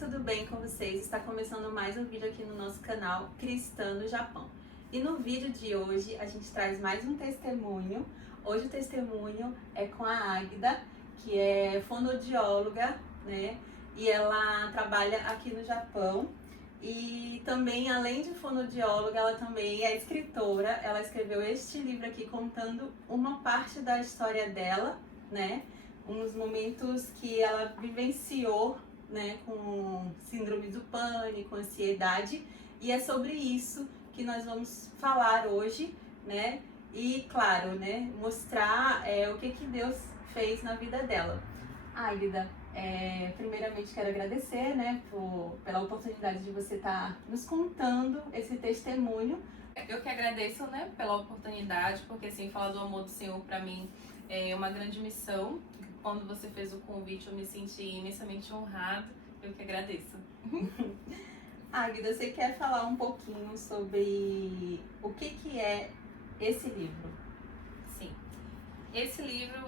tudo bem com vocês? Está começando mais um vídeo aqui no nosso canal Cristã no Japão. E no vídeo de hoje a gente traz mais um testemunho. Hoje o testemunho é com a Águida, que é fonoaudióloga, né? E ela trabalha aqui no Japão. E também, além de fonoaudióloga, ela também é escritora. Ela escreveu este livro aqui contando uma parte da história dela, né? Uns momentos que ela vivenciou, né, com síndrome do pânico, ansiedade, e é sobre isso que nós vamos falar hoje, né? E claro, né, mostrar o que Deus fez na vida dela. Águida, primeiramente quero agradecer, né, pela oportunidade de você estar nos contando esse testemunho. Eu que agradeço, né, pela oportunidade, porque assim, falar do amor do Senhor para mim é uma grande missão. Quando você fez o convite, eu me senti imensamente honrado. Eu que agradeço. Águida, você quer falar um pouquinho sobre o que é esse livro? Sim. Esse livro,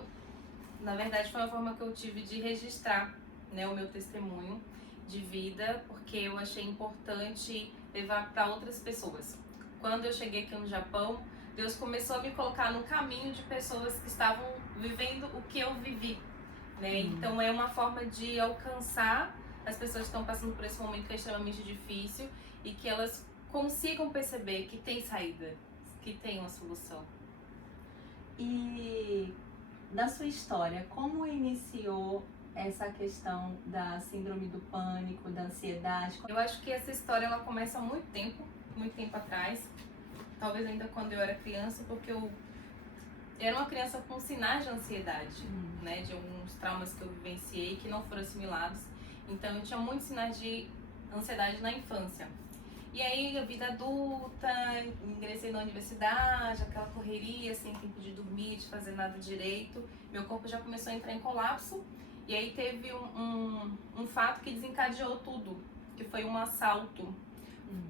na verdade, foi uma forma que eu tive de registrar, né, o meu testemunho de vida, porque eu achei importante levar para outras pessoas. Quando eu cheguei aqui no Japão, Deus começou a me colocar no caminho de pessoas que estavam vivendo o que eu vivi, né? Então é uma forma de alcançar as pessoas que estão passando por esse momento que é extremamente difícil e que elas consigam perceber que tem saída, que tem uma solução. E da sua história, como iniciou essa questão da síndrome do pânico, da ansiedade? Eu acho que essa história ela começa há muito tempo atrás, talvez ainda quando eu era criança, porque eu era uma criança com sinais de ansiedade, né, de alguns traumas que eu vivenciei que não foram assimilados. Então eu tinha muitos sinais de ansiedade na infância. E aí a vida adulta, ingressei na universidade, aquela correria, sem tempo de dormir, de fazer nada direito. Meu corpo já começou a entrar em colapso. E aí teve um fato que desencadeou tudo, que foi um assalto.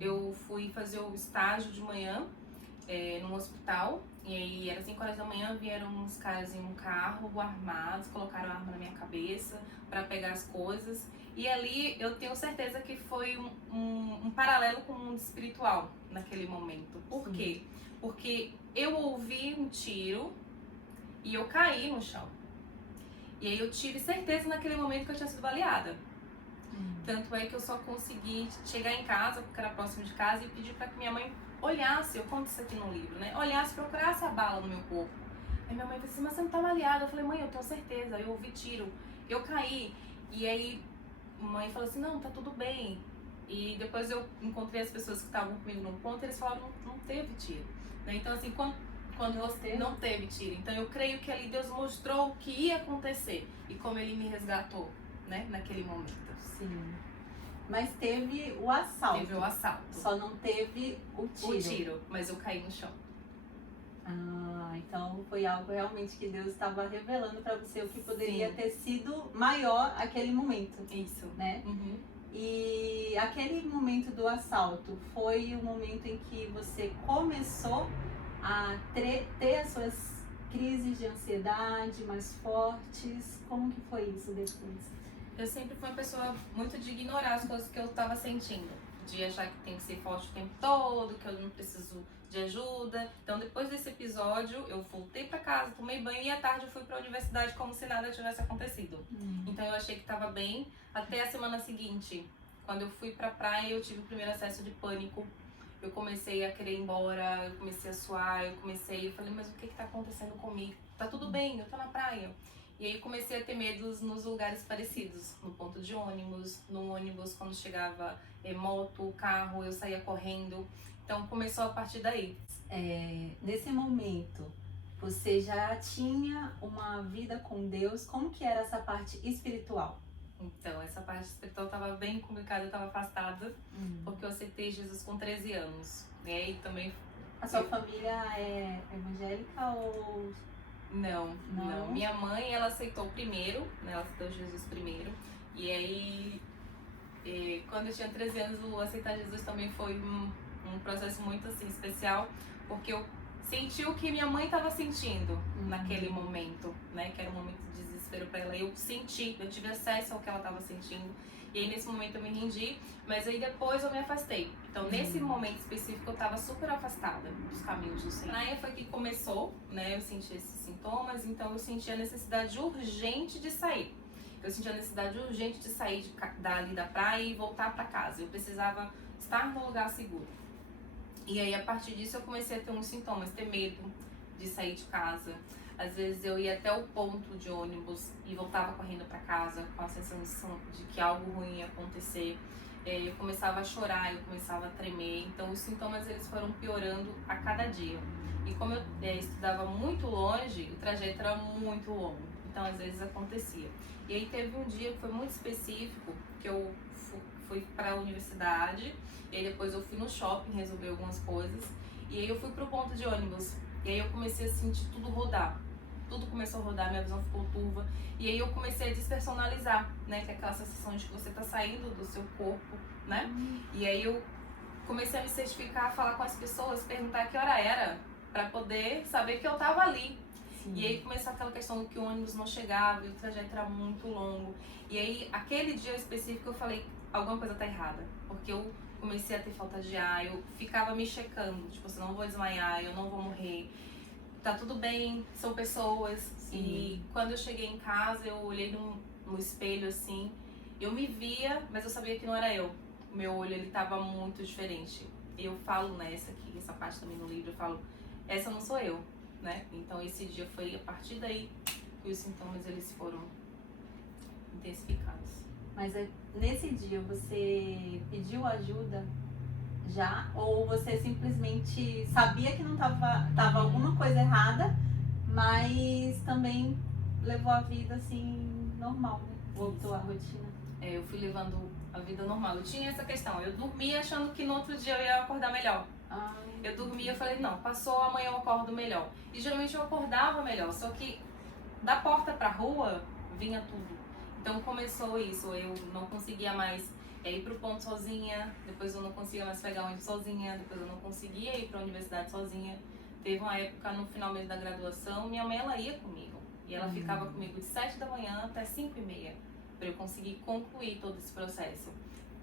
Eu fui fazer o estágio de manhã num hospital, e aí era 5 horas da manhã, vieram uns caras em um carro armados, colocaram a arma na minha cabeça para pegar as coisas. E ali eu tenho certeza que foi um paralelo com o mundo espiritual naquele momento. Por quê? Porque eu ouvi um tiro e eu caí no chão. E aí eu tive certeza naquele momento que eu tinha sido baleada. Tanto é que eu só consegui chegar em casa, porque era próximo de casa, e pedir para que minha mãe olhasse, eu conto isso aqui no livro, né? Olhasse, procurasse a bala no meu corpo. Aí minha mãe falou assim, mas você não tá baleada? Eu falei, mãe, eu tenho certeza, eu ouvi tiro, eu caí. E aí a mãe falou assim, não, tá tudo bem. E depois eu encontrei as pessoas que estavam comigo no ponto, e eles falaram, não teve tiro, né? Então assim, quando você não teve tiro, então eu creio que ali Deus mostrou o que ia acontecer e como Ele me resgatou, né, naquele momento. Sim. Mas teve o assalto. Teve o assalto. Só não teve o tiro. O tiro, mas eu caí no chão. Ah, então foi algo realmente que Deus estava revelando para você o que poderia ter sido maior aquele momento. Isso. Né? E aquele momento do assalto foi o momento em que você começou a ter as suas crises de ansiedade mais fortes. Como que foi isso depois? Eu sempre fui uma pessoa muito de ignorar as coisas que eu estava sentindo, de achar que tem que ser forte o tempo todo, que eu não preciso de ajuda. Então depois desse episódio eu voltei para casa, tomei banho e à tarde eu fui para a universidade como se nada tivesse acontecido. Então eu achei que estava bem até a semana seguinte, quando eu fui para a praia eu tive o primeiro acesso de pânico. Eu comecei a querer ir embora, eu comecei a suar, eu falei, mas o que está acontecendo comigo? Tá tudo bem, eu tô na praia. E aí comecei a ter medos nos lugares parecidos, no ponto de ônibus, no ônibus quando chegava moto, carro, eu saía correndo. Então começou a partir daí. Nesse momento, você já tinha uma vida com Deus? Como que era essa parte espiritual? Então, essa parte espiritual estava bem complicada, eu estava afastada, porque eu aceitei Jesus com 13 anos. Né? E também... A sua família é evangélica ou... Não. Minha mãe, ela aceitou primeiro, né? Ela aceitou Jesus primeiro. E aí, quando eu tinha 13 anos, o aceitar Jesus também foi um processo muito assim especial, porque eu senti o que minha mãe estava sentindo naquele momento, né? Que era um momento de desespero para ela. Eu senti, eu tive acesso ao que ela estava sentindo. E aí nesse momento eu me rendi, mas aí depois eu me afastei. Então nesse momento específico eu tava super afastada dos caminhos do Senhor. Aí foi que começou, né, eu senti esses sintomas, então eu senti a necessidade urgente de sair. Eu senti a necessidade urgente de sair dali da praia e voltar para casa. Eu precisava estar num lugar seguro. E aí a partir disso eu comecei a ter uns sintomas, ter medo de sair de casa. Às vezes eu ia até o ponto de ônibus e voltava correndo para casa com a sensação de que algo ruim ia acontecer. Eu começava a chorar, eu começava a tremer. Então os sintomas eles foram piorando a cada dia. E como eu estudava muito longe, o trajeto era muito longo. Então às vezes acontecia. E aí teve um dia que foi muito específico, que eu fui para a universidade, e aí depois eu fui no shopping resolver algumas coisas, e aí eu fui pro ponto de ônibus, e aí eu comecei a sentir tudo rodar. Tudo começou a rodar, minha visão ficou turva, e aí eu comecei a despersonalizar, né, que é aquela sensação de que você tá saindo do seu corpo, né, e aí eu comecei a me certificar, a falar com as pessoas, perguntar que hora era, para poder saber que eu tava ali. Sim. E aí começou aquela questão que o ônibus não chegava e o trajeto era muito longo, e aí aquele dia específico eu falei, alguma coisa tá errada, porque eu comecei a ter falta de ar, eu ficava me checando, tipo, eu não vou desmaiar, eu não vou morrer, tá tudo bem, são pessoas. Sim. E quando eu cheguei em casa, eu olhei no espelho assim, eu me via, mas eu sabia que não era eu. O meu olho, ele tava muito diferente. Eu falo nessa aqui, essa parte também no livro, eu falo, essa não sou eu, né? Então esse dia foi a partir daí que os sintomas, eles foram intensificados. Mas nesse dia você pediu ajuda já? Ou você simplesmente sabia que não tava alguma coisa errada, mas também levou a vida assim, normal, né? Voltou à rotina? Eu fui levando a vida normal. Eu tinha essa questão, eu dormia achando que no outro dia eu ia acordar melhor. Eu dormia, eu falei, não, passou, amanhã eu acordo melhor. E geralmente eu acordava melhor, só que da porta pra rua vinha tudo. Então começou isso, eu não conseguia mais ir pro ponto sozinha, depois eu não conseguia mais pegar ônibus sozinha, depois eu não conseguia ir pra universidade sozinha. Teve uma época no final mesmo da graduação, minha mãe ela ia comigo, e ela ficava comigo de 7 da manhã até 5h30, pra eu conseguir concluir todo esse processo.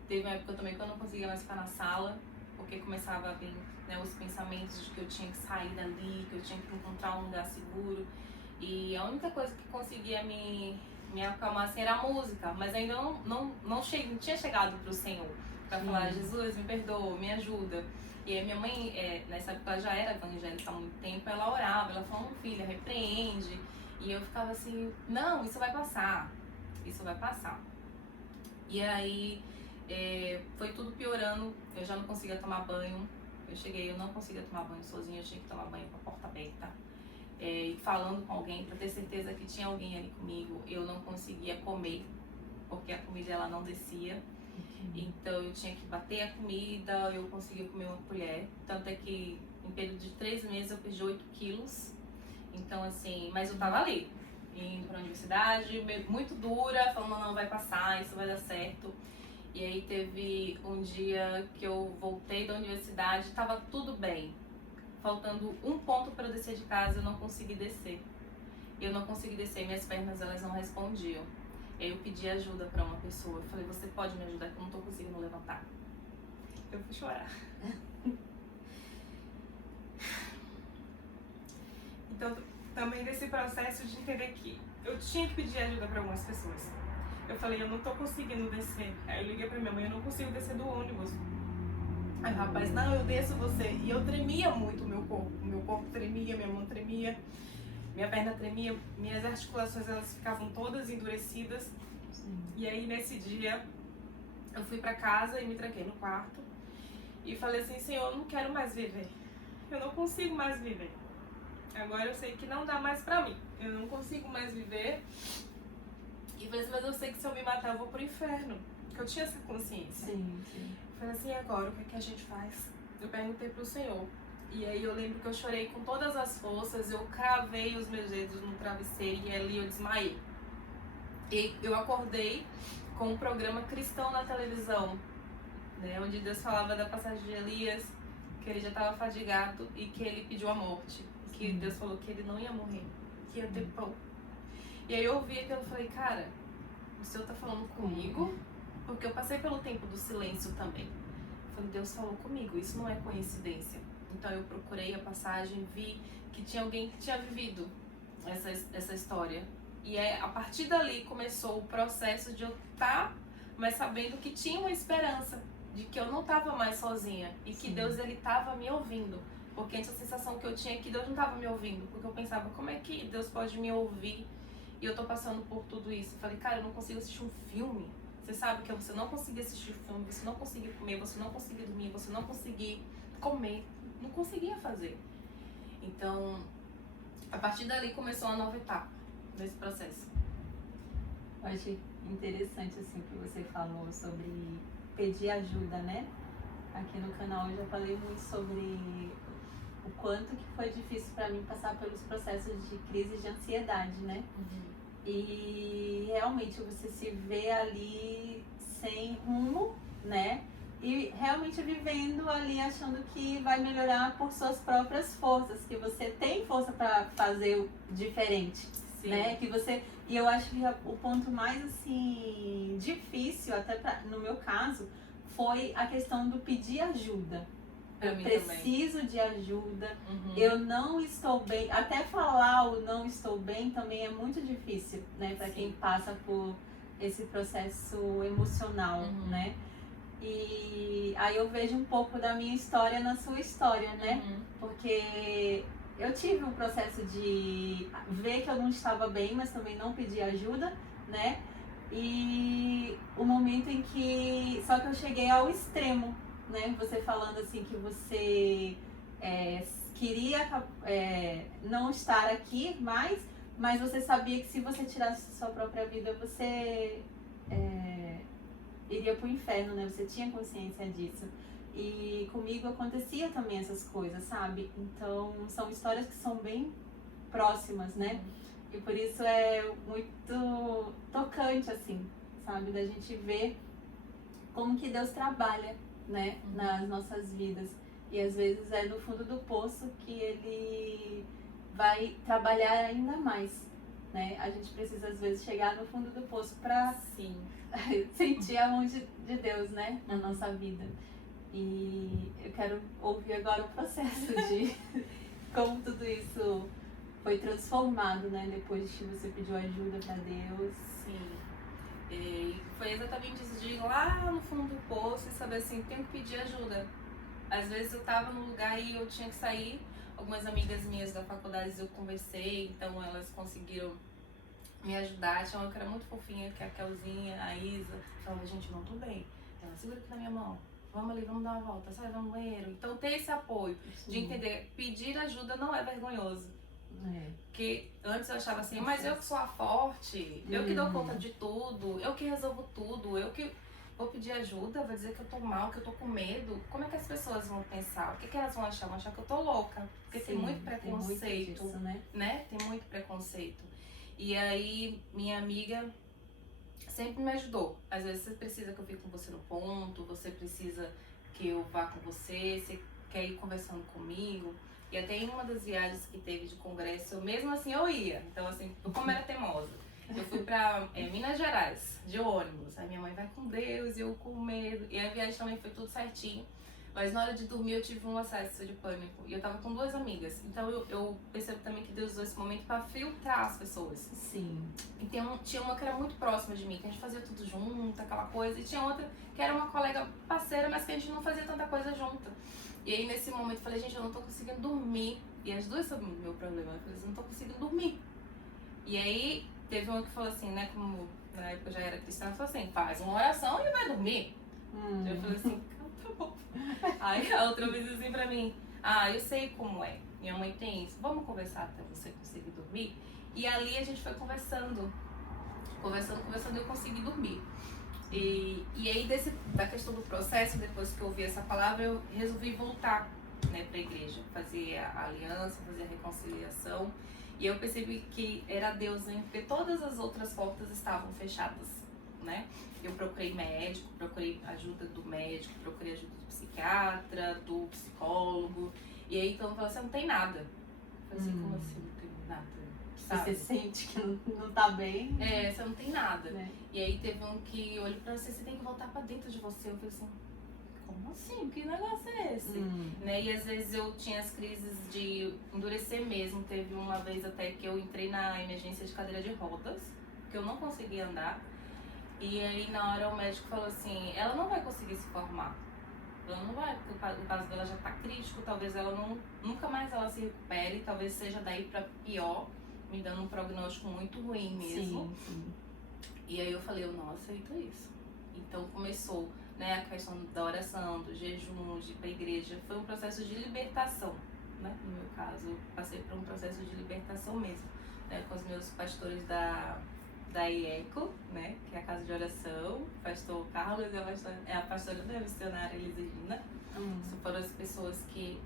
Teve uma época também que eu não conseguia mais ficar na sala, porque começava a vir, né, os pensamentos de que eu tinha que sair dali, que eu tinha que encontrar um lugar seguro, e a única coisa que conseguia me acalmar assim era a música, mas ainda não tinha chegado pro Senhor pra falar, Jesus, me perdoa, me ajuda. E a minha mãe, nessa época ela já era evangélica há muito tempo, ela orava, ela falou, filha, repreende. E eu ficava assim, não, isso vai passar, isso vai passar. E aí foi tudo piorando, eu já não conseguia tomar banho, eu não conseguia tomar banho sozinha, eu tinha que tomar banho com a porta aberta. Falando com alguém para ter certeza que tinha alguém ali comigo. Eu não conseguia comer porque a comida ela não descia, então eu tinha que bater a comida. Eu conseguia comer uma colher, tanto é que em período de 3 meses eu perdi 8 quilos. Então assim, mas eu tava ali indo para a universidade, muito dura, falando não vai passar, isso vai dar certo. E aí teve um dia que eu voltei da universidade, tava tudo bem. Faltando um ponto para eu descer de casa, eu não consegui descer. Minhas pernas elas não respondiam. Eu pedi ajuda para uma pessoa. Eu falei, você pode me ajudar que eu não tô conseguindo levantar. Eu fui chorar. Então, também desse processo de entender que eu tinha que pedir ajuda para algumas pessoas. Eu falei, eu não tô conseguindo descer. Aí eu liguei para minha mãe, eu não consigo descer do ônibus. Aí o rapaz, não, eu desço você. E eu tremia muito o meu corpo tremia, minha mão tremia, minha perna tremia, minhas articulações elas ficavam todas endurecidas. E aí nesse dia eu fui pra casa e me tranquei no quarto e falei assim, Senhor, eu não quero mais viver, eu não consigo mais viver. Agora eu sei que não dá mais pra mim, eu não consigo mais viver. E falei assim, mas eu sei que se eu me matar eu vou pro inferno, porque eu tinha essa consciência. Sim. Falei assim, e agora, o que é que a gente faz? Eu perguntei pro Senhor. E aí eu lembro que eu chorei com todas as forças, eu cravei os meus dedos no travesseiro e ali eu desmaiei. E eu acordei com um programa cristão na televisão, né, onde Deus falava da passagem de Elias, que ele já estava fadigado e que ele pediu a morte. Que Deus falou que ele não ia morrer, que ia ter pão. E aí eu ouvi aquilo e falei, cara, o Senhor tá falando comigo? Porque eu passei pelo tempo do silêncio também. Eu falei, Deus falou comigo, isso não é coincidência. Então eu procurei a passagem, vi que tinha alguém que tinha vivido essa história. E a partir dali começou o processo de eu estar mas sabendo que tinha uma esperança, de que eu não estava mais sozinha e que Deus ele estava me ouvindo. Porque antes a sensação que eu tinha é que Deus não estava me ouvindo, porque eu pensava, como é que Deus pode me ouvir e eu tô passando por tudo isso? Eu falei, cara, eu não consigo assistir um filme. Você sabe que você não conseguir assistir filme, você não conseguir comer, você não conseguir dormir, você não conseguir comer, não conseguia fazer. Então, a partir dali começou uma nova etapa nesse processo. Eu achei interessante assim que você falou sobre pedir ajuda, né? Aqui no canal eu já falei muito sobre o quanto que foi difícil para mim passar pelos processos de crise de ansiedade, né? E realmente você se vê ali sem rumo, né? E realmente vivendo ali achando que vai melhorar por suas próprias forças, que você tem força para fazer o diferente. Sim. Né? Que você, e eu acho que o ponto mais assim difícil, até no meu caso, foi a questão do pedir ajuda. Eu preciso também. De ajuda, eu não estou bem, até falar o não estou bem também é muito difícil, né, para quem passa por esse processo emocional, né? E aí eu vejo um pouco da minha história na sua história, né? Porque eu tive um processo de ver que eu não estava bem, mas também não pedir ajuda, né? E o momento em que... Só que eu cheguei ao extremo, né? Você falando assim que você queria não estar aqui mais, mas você sabia que se você tirasse sua própria vida, você iria pro inferno, né? Você tinha consciência disso. E comigo acontecia também essas coisas, sabe? Então, são histórias que são bem próximas, né? E por isso é muito tocante, assim, sabe? Da gente ver como que Deus trabalha, né? Nas nossas vidas. E às vezes é no fundo do poço que Ele vai trabalhar ainda mais, né? A gente precisa, às vezes, chegar no fundo do poço para sentir a mão de Deus, né? Na nossa vida. E eu quero ouvir agora o processo de como tudo isso foi transformado, né? Depois que você pediu ajuda para Deus. Sim. E foi exatamente isso de ir lá no fundo do poço e saber assim, tenho que pedir ajuda. Às vezes eu tava num lugar e eu tinha que sair. Algumas amigas minhas da faculdade eu conversei, então elas conseguiram me ajudar. Tinha uma que era muito fofinha, que é a Kelzinha, a Isa. Falava, gente, não tô bem. Ela, segura aqui na minha mão. Vamos ali, vamos dar uma volta, sai, vamos no banheiro. Então ter esse apoio, de entender, pedir ajuda não é vergonhoso. Porque antes eu achava assim, mas eu que sou a forte, eu que dou conta de tudo, eu que resolvo tudo, eu que vou pedir ajuda, vou dizer que eu tô mal, que eu tô com medo. Como é que as pessoas vão pensar? O que elas vão achar? Vão achar que eu tô louca. Porque tem muito preconceito, tem muito disso, né? Tem muito preconceito. E aí, minha amiga sempre me ajudou. Às vezes você precisa que eu fique com você no ponto, você precisa que eu vá com você, você quer ir conversando comigo. E até em uma das viagens que teve de congresso, mesmo assim eu ia. Então assim, eu como era teimosa. Eu fui pra Minas Gerais, de ônibus. Aí minha mãe vai com Deus e eu com medo. E a viagem também foi tudo certinho. Mas na hora de dormir eu tive um acesso de pânico. E eu tava com 2 amigas. Então eu percebo também que Deus usou esse momento pra filtrar as pessoas. Sim. E tinha uma que era muito próxima de mim, que a gente fazia tudo junto, aquela coisa. E tinha outra que era uma colega parceira, mas que a gente não fazia tanta coisa junto. E aí nesse momento eu falei, gente, eu não tô conseguindo dormir. E as duas sabiam do meu problema. Eu falei, eu não tô conseguindo dormir. E aí teve uma que falou assim, né, como na época eu já era cristã, ela falou assim, faz uma oração e vai dormir. Eu falei assim, tá bom. Aí a outra vez assim pra mim, eu sei como é, minha mãe tem isso, vamos conversar até você conseguir dormir? E ali a gente foi conversando e eu consegui dormir. E aí da questão do processo, depois que eu ouvi essa palavra, eu resolvi voltar, né, pra igreja, fazer a aliança, fazer a reconciliação. E eu percebi que era Deus, né? Porque todas as outras portas estavam fechadas, né? Eu procurei médico, procurei ajuda do médico, procurei ajuda do psiquiatra, do psicólogo. E aí então eu falei assim, não tem nada. Eu falei assim, como assim não tem nada? sabe? Você sente que não tá bem. Você não tem nada. Né? E aí teve um que eu olhei pra você tem que voltar pra dentro de você. Eu falei assim, como assim? Que negócio é esse? Né? E às vezes eu tinha as crises de endurecer mesmo. Teve uma vez até que eu entrei na emergência de cadeira de rodas, que eu não conseguia andar. E aí na hora o médico falou assim, ela não vai conseguir se formar. Ela não vai, porque o caso dela já tá crítico, talvez ela nunca mais ela se recupere, talvez seja daí pra pior, me dando um prognóstico muito ruim mesmo. Sim. E aí eu falei, eu não aceito isso. Então começou, né, a questão da oração, do jejum, de ir pra igreja. Foi um processo de libertação, né? No meu caso, eu passei por um processo de libertação mesmo, né? Com os meus pastores da IECO, né? Que é a casa de oração. O pastor Carlos é a pastora da missionária Elisegina. Foram as pessoas que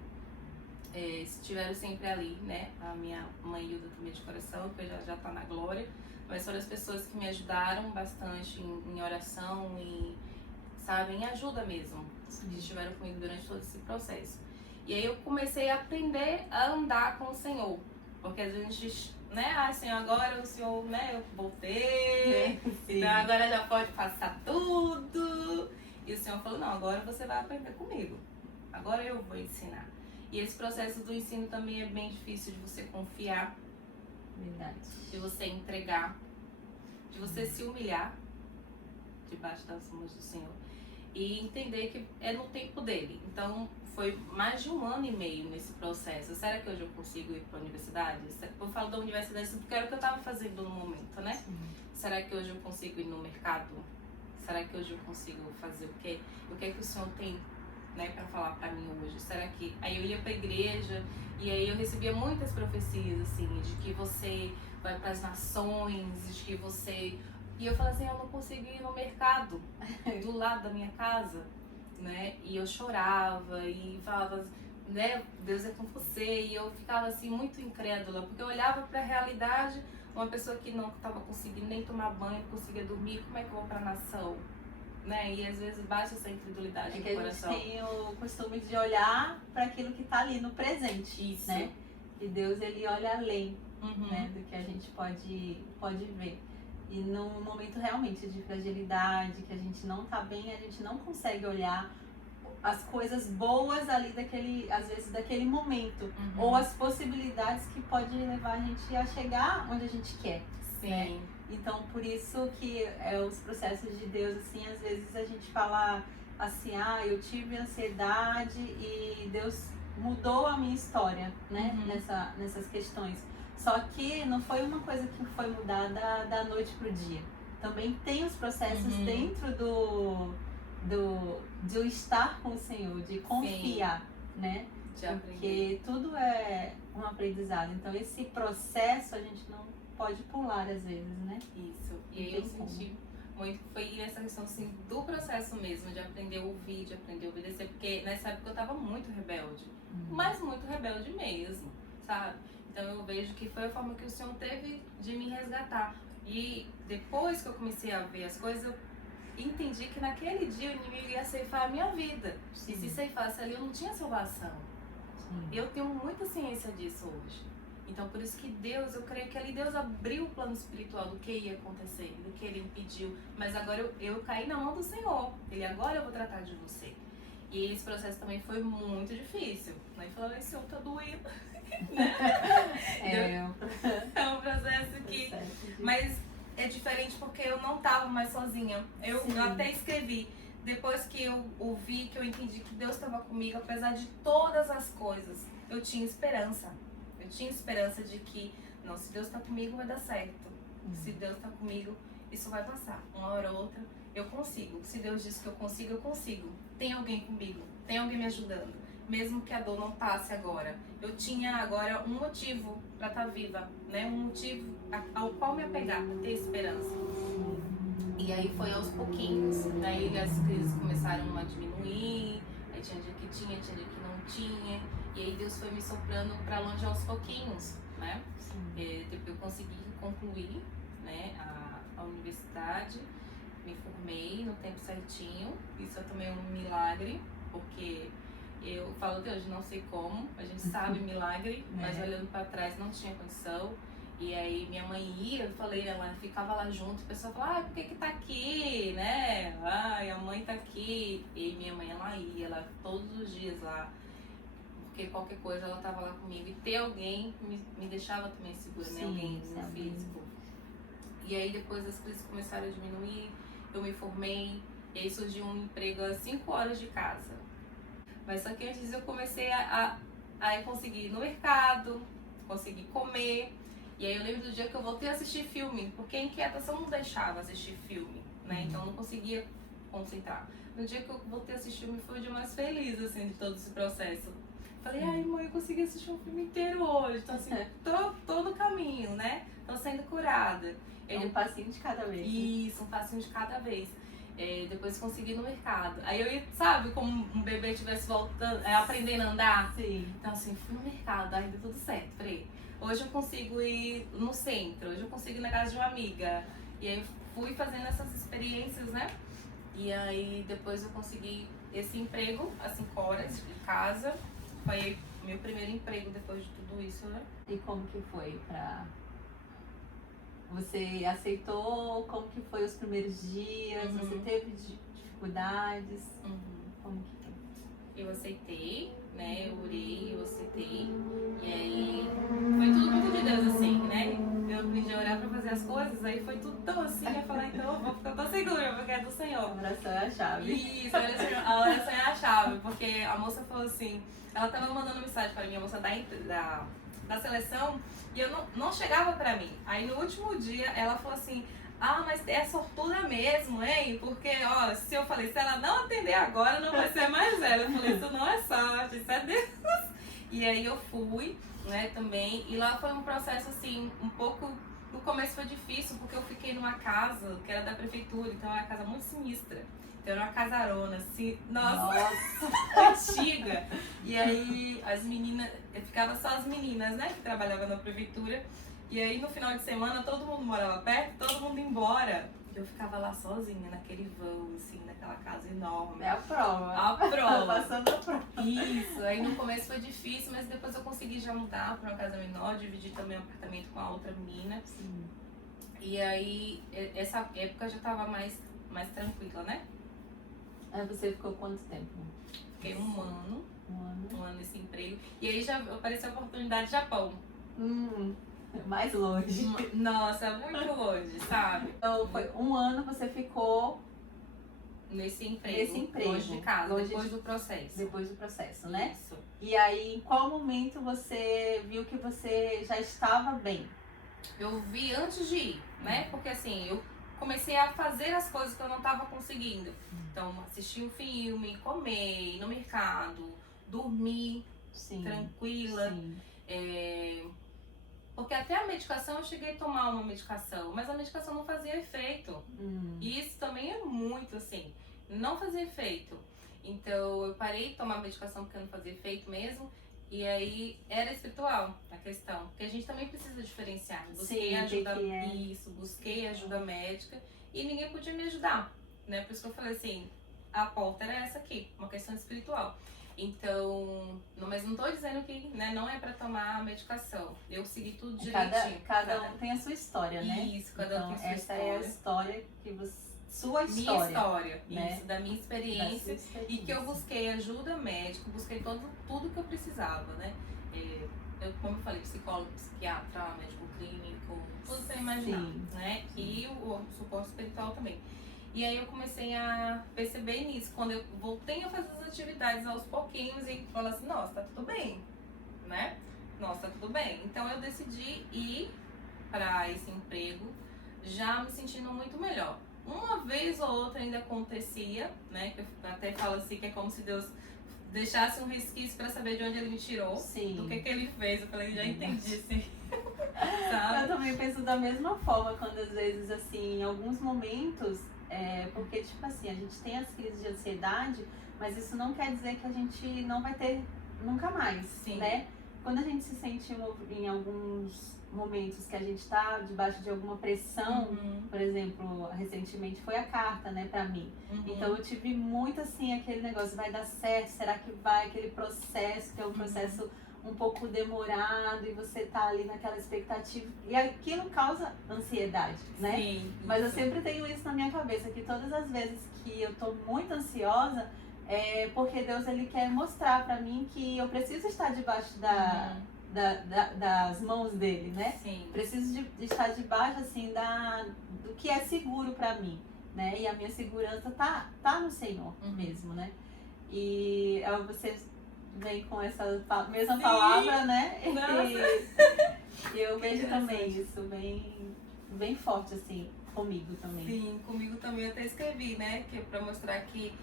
estiveram sempre ali, né? A minha mãe Hilda também de coração, que já tá na glória. Mas foram as pessoas que me ajudaram bastante em oração, sabe, em ajuda mesmo, que estiveram comigo durante todo esse processo. E aí eu comecei a aprender a andar com o Senhor, porque às vezes a gente, né, Senhor, agora o Senhor, né, eu voltei, então agora já pode passar tudo. E o Senhor falou, não, agora você vai aprender comigo, agora eu vou ensinar. E esse processo do ensino também é bem difícil de você confiar, Verdade. de você entregar, de você se humilhar debaixo das mãos do Senhor e entender que é no tempo dele. Então foi mais de 1 ano e meio nesse processo. Será que hoje eu consigo ir para a universidade? Eu falo da universidade porque era o que eu estava fazendo no momento, né? Será que hoje eu consigo ir no mercado? Será que hoje eu consigo fazer o quê? O que é que o Senhor tem, né, para falar para mim hoje? Será que... Aí eu ia para a igreja e aí eu recebia muitas profecias, assim, de que você vai para as nações, de que você... E eu falei assim, eu não consigo ir no mercado do lado da minha casa, né? E eu chorava e falava, né, Deus é com você. E eu ficava assim muito incrédula, porque eu olhava para a realidade, uma pessoa que não estava conseguindo nem tomar banho, não conseguia dormir, como é que eu vou para a nação? Né? E às vezes bate essa incredulidade no coração. A gente tem o costume de olhar para aquilo que está ali no presente. Isso. Né? E Deus, ele olha além, né, do que a gente pode ver. E num momento realmente de fragilidade, que a gente não tá bem, a gente não consegue olhar as coisas boas ali às vezes daquele momento. Ou as possibilidades que pode levar a gente a chegar onde a gente quer. Sim. Né? Então, por isso que os processos de Deus, assim, às vezes a gente fala assim, eu tive ansiedade e Deus mudou a minha história, né? Nessas questões. Só que não foi uma coisa que foi mudada da noite pro dia. Também tem os processos dentro do estar com o Senhor, de confiar, né? Porque tudo é um aprendizado. Então esse processo a gente não pode pular às vezes, né? Isso. E aí eu senti muito, foi essa questão assim, do processo mesmo, de aprender a ouvir, de aprender a obedecer. Porque nessa época eu tava muito rebelde. Mas muito rebelde mesmo, sabe? Então eu vejo que foi a forma que o Senhor teve de me resgatar. E depois que eu comecei a ver as coisas, eu entendi que naquele dia o inimigo ia ceifar a minha vida. E se ceifasse ali, eu não tinha salvação. E eu tenho muita ciência disso hoje. Então por isso que Deus, eu creio que ali Deus abriu o plano espiritual do que ia acontecer, do que Ele impediu. Mas agora eu caí na mão do Senhor. Ele, agora eu vou tratar de você. E esse processo também foi muito difícil. Aí falou, esse Senhor tá doendo. É um processo que... Mas é diferente porque eu não tava mais sozinha. Eu até escrevi. Depois que eu ouvi, que eu entendi que Deus estava comigo, apesar de todas as coisas, eu tinha esperança. Eu tinha esperança de que, não, se Deus tá comigo, vai dar certo. Se Deus tá comigo, isso vai passar. Uma hora ou outra, eu consigo. Se Deus diz que eu consigo. Tem alguém comigo, tem alguém me ajudando. Mesmo que a dor não passe agora. Eu tinha agora um motivo para estar viva, né? Um motivo ao qual me apegar, para ter esperança. E aí foi aos pouquinhos. Daí as crises começaram a diminuir. Aí tinha dia que tinha dia que não tinha. E aí Deus foi me soprando para longe aos pouquinhos, né? Eu consegui concluir, né, a universidade. Me formei no tempo certinho. Isso é também um milagre, porque... Eu falo até hoje, não sei como, a gente sabe milagre, mas olhando para trás não tinha condição. E aí minha mãe ia, eu falei, ela ficava lá junto, o pessoal falava, por que tá aqui, né? Ai, a mãe tá aqui. E minha mãe, ela ia lá todos os dias lá, porque qualquer coisa ela tava lá comigo. E ter alguém me deixava também segura, né? Alguém no físico. E aí depois as crises começaram a diminuir, eu me formei, e aí surgiu um emprego a 5 horas de casa. Mas só que antes eu comecei a conseguir ir no mercado, conseguir comer. E aí eu lembro do dia que eu voltei a assistir filme, porque a inquietação não deixava assistir filme, né? Então eu não conseguia concentrar. No dia que eu voltei a assistir filme foi o dia mais feliz, assim, de todo esse processo. Falei, ai mãe, eu consegui assistir um filme inteiro hoje. Então assim, tô no caminho, né? Tô sendo curada. Um passinho de cada vez. Isso, um passinho de cada vez. Depois consegui ir no mercado. Aí eu ia, sabe, como um bebê estivesse voltando, aprendendo a andar. Sim. Então assim, fui no mercado, aí deu tudo certo. Falei, hoje eu consigo ir no centro, hoje eu consigo ir na casa de uma amiga. E aí fui fazendo essas experiências, né? E aí depois eu consegui esse emprego, às 5 horas de casa. Foi meu primeiro emprego depois de tudo isso, né? E como que foi pra... Você aceitou? Como que foi os primeiros dias? Você teve dificuldades? Como que foi? Eu aceitei, né? Eu orei, eu aceitei. E aí foi tudo muito de Deus, assim, né? Eu aprendi a orar pra fazer as coisas, aí foi tudo tão assim, eu falei, então eu vou ficar tão segura, porque é do Senhor. A oração é a chave. Isso, a oração é a chave, porque a moça falou assim, ela tava mandando mensagem pra mim, a moça da seleção, e eu não chegava pra mim. Aí no último dia ela falou assim, mas é sortuda mesmo, hein? Porque, ó, se eu falei, se ela não atender agora, não vai ser mais ela. Eu falei, isso não é sorte, isso é Deus. E aí eu fui, né, também, e lá foi um processo, assim, um pouco... No começo foi difícil, porque eu fiquei numa casa que era da prefeitura, então era uma casa muito sinistra. Então era uma casarona, assim, nossa. Antiga. E aí as meninas, ficava só as meninas, né, que trabalhavam na prefeitura. E aí no final de semana todo mundo morava perto, todo mundo ia embora. E eu ficava lá sozinha, naquele vão, assim, naquela casa enorme. É a prova. A prova. Passando a prova. Isso, aí no começo foi difícil, mas depois eu consegui já mudar para uma casa menor, dividir também um apartamento com a outra menina. Sim. E aí essa época já tava mais tranquila, né? Aí você ficou quanto tempo? Fiquei um ano. Um ano Nesse emprego. E aí já apareceu a oportunidade de Japão. Mais longe. Nossa, muito longe, sabe? Então foi um ano você ficou nesse emprego. Longe de casa, depois do processo. Depois do processo, né? Isso. E aí, em qual momento você viu que você já estava bem? Eu vi antes de ir, né? Porque assim, eu comecei a fazer as coisas que eu não estava conseguindo. Então, assistir um filme, comer, ir no mercado, dormir, tranquila. Sim. Porque até a medicação, eu cheguei a tomar uma medicação, mas a medicação não fazia efeito. E isso também é muito assim, não fazia efeito. Então eu parei de tomar medicação porque não fazia efeito mesmo. E aí era espiritual a questão, porque a gente também precisa diferenciar. Busquei ajuda, busquei ajuda médica e ninguém podia me ajudar, né? Por isso que eu falei assim, a porta era essa aqui, uma questão espiritual. Então, mas não tô dizendo que, né, não é pra tomar a medicação. Eu segui tudo direitinho. Cada um tem a sua história, né? Isso, cada um tem a sua essa história. É a história que você... Sua história. Minha história, né? Isso, da minha experiência. E que eu busquei ajuda médica, busquei tudo que eu precisava, né? Como eu falei, psicólogo, psiquiatra, médico clínico, tudo você imaginar, né? E o suporte espiritual também. E aí eu comecei a perceber nisso, quando eu voltei a fazer as atividades aos pouquinhos e falar assim, nossa, tá tudo bem, né? Nossa, tá tudo bem. Então eu decidi ir para esse emprego já me sentindo muito melhor. Uma vez ou outra ainda acontecia, né? Que eu até falo assim, que é como se Deus deixasse um resquício para saber de onde ele me tirou, do que ele fez. Eu falei, já entendi, sim. Sabe? Eu também penso da mesma forma, quando às vezes, assim, em alguns momentos, porque, tipo assim, a gente tem as crises de ansiedade, mas isso não quer dizer que a gente não vai ter nunca mais, né? Quando a gente se sente em alguns momentos que a gente está debaixo de alguma pressão, por exemplo, recentemente foi a carta, né, pra mim. Então eu tive muito assim aquele negócio, vai dar certo, será que vai, aquele processo que é um processo um pouco demorado e você tá ali naquela expectativa. E aquilo causa ansiedade, né? Sim, Mas eu isso. sempre tenho isso na minha cabeça, que todas as vezes que eu tô muito ansiosa, é porque Deus ele quer mostrar pra mim que eu preciso estar debaixo das mãos dele, né? Sim. Preciso de estar debaixo assim do que é seguro pra mim, né? E a minha segurança tá no Senhor mesmo, né? E você vem com essa mesma palavra, né? E eu vejo também isso bem forte assim comigo também. Sim, comigo também eu até escrevi, né? Que é pra mostrar que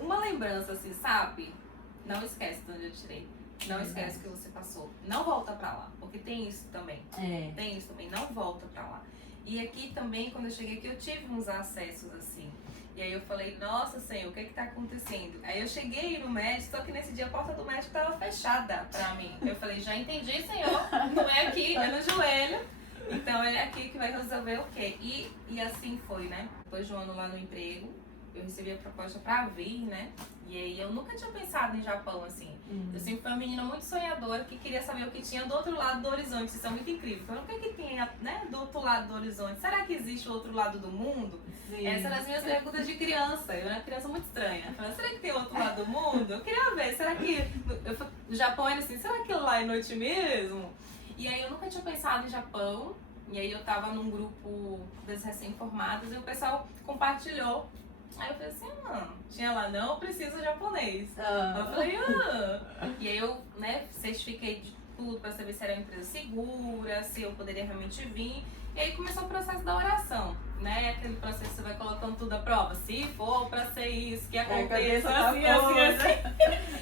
uma lembrança assim, sabe? Não esquece de onde eu tirei. Não esquece o que você passou. Não volta pra lá, porque tem isso também. Tem isso também, não volta pra lá. E aqui também, quando eu cheguei aqui, eu tive uns acessos assim. E aí eu falei, nossa Senhor, o que que tá acontecendo? Aí eu cheguei no médico, só que nesse dia a porta do médico tava fechada pra mim. Eu falei, já entendi, Senhor, não é aqui, é no joelho. Então é aqui que vai resolver o quê? E assim foi, né? Depois de um ano lá no emprego, eu recebi a proposta pra vir, né? E aí eu nunca tinha pensado em Japão, assim. Eu sempre fui uma menina muito sonhadora que queria saber o que tinha do outro lado do horizonte. Isso é muito incrível. Então, o que que tem, né, do outro lado do horizonte? Será que existe o outro lado do mundo? Sim. Essas eram as minhas perguntas de criança. Eu era uma criança muito estranha. Eu falei, será que tem outro lado do mundo? Eu queria ver. Será que... No Japão era assim, será que lá é noite mesmo? E aí eu nunca tinha pensado em Japão. E aí eu tava num grupo das recém-formadas e o pessoal compartilhou. Aí eu falei assim, tinha lá, não preciso japonês. Eu falei, E aí eu, né, certifiquei de tudo pra saber se era uma empresa segura, se eu poderia realmente vir. E aí começou o processo da oração, né? Aquele processo que você vai colocando tudo à prova. Se for pra ser isso, que aconteça assim.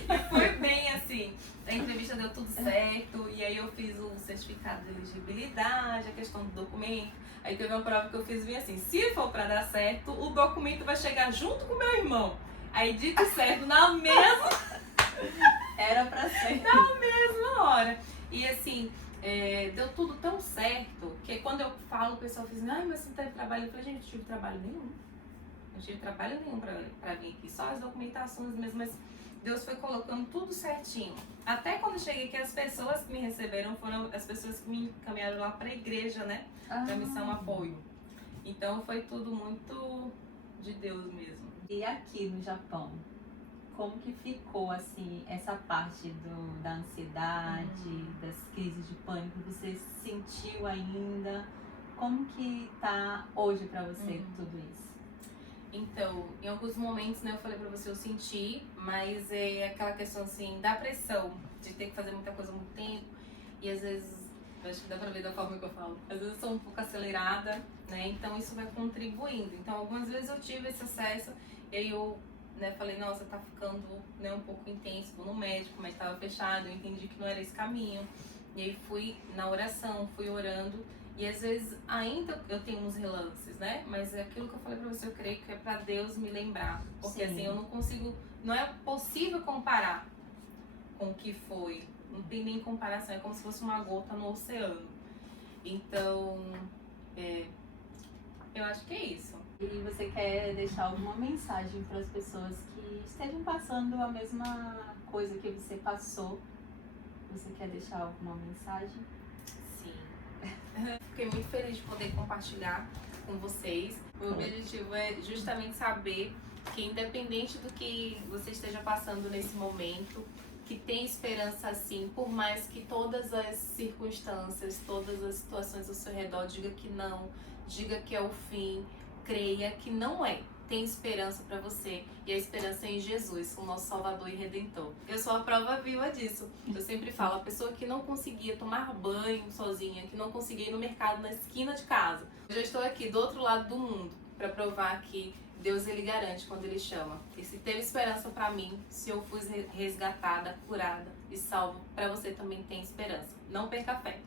E foi bem assim. A entrevista deu tudo certo, e aí eu fiz o certificado de elegibilidade, a questão do documento. Aí teve uma prova que eu fiz bem assim, se for pra dar certo, o documento vai chegar junto com o meu irmão. Aí dito certo, na mesma... Era pra ser. Na mesma hora. E assim, deu tudo tão certo, que quando eu falo, o pessoal diz, ai, mas você teve trabalho? Eu falei, gente, não tive trabalho nenhum. Não tive trabalho nenhum pra vir aqui, só as documentações mesmo, mas Deus foi colocando tudo certinho. Até quando eu cheguei aqui, as pessoas que me receberam foram as pessoas que me encaminharam lá pra igreja, né? Pra missão apoio. Então foi tudo muito de Deus mesmo. E aqui no Japão, como que ficou assim essa parte da ansiedade, das crises de pânico? Você sentiu ainda? Como que tá hoje pra você tudo isso? Então, em alguns momentos, né, eu falei pra você, eu senti, mas é aquela questão assim, da pressão, de ter que fazer muita coisa há muito tempo, e às vezes, eu acho que dá pra ver da forma que eu falo, às vezes eu sou um pouco acelerada, né, então isso vai contribuindo. Então, algumas vezes eu tive esse acesso, e aí eu, né, falei, nossa, tá ficando, né, um pouco intenso, vou no médico, mas tava fechado, eu entendi que não era esse caminho, e aí fui na oração, fui orando. E às vezes ainda eu tenho uns relances, né? Mas é aquilo que eu falei pra você, eu creio que é pra Deus me lembrar. Porque assim, eu não consigo, não é possível comparar com o que foi. Não tem nem comparação, é como se fosse uma gota no oceano. Então, eu acho que é isso. E você quer deixar alguma mensagem para as pessoas que estejam passando a mesma coisa que você passou? Você quer deixar alguma mensagem? Fiquei muito feliz de poder compartilhar com vocês. O objetivo é justamente saber que independente do que você esteja passando nesse momento, que tem esperança sim, por mais que todas as circunstâncias, todas as situações ao seu redor diga que não, diga que é o fim, creia que não é. Tem esperança para você, e a esperança é em Jesus, o nosso Salvador e Redentor. Eu sou a prova viva disso. Eu sempre falo, a pessoa que não conseguia tomar banho sozinha, que não conseguia ir no mercado na esquina de casa. Eu já estou aqui do outro lado do mundo para provar que Deus ele garante quando ele chama. E se teve esperança para mim, se eu fui resgatada, curada e salva, para você também tem esperança. Não perca a fé.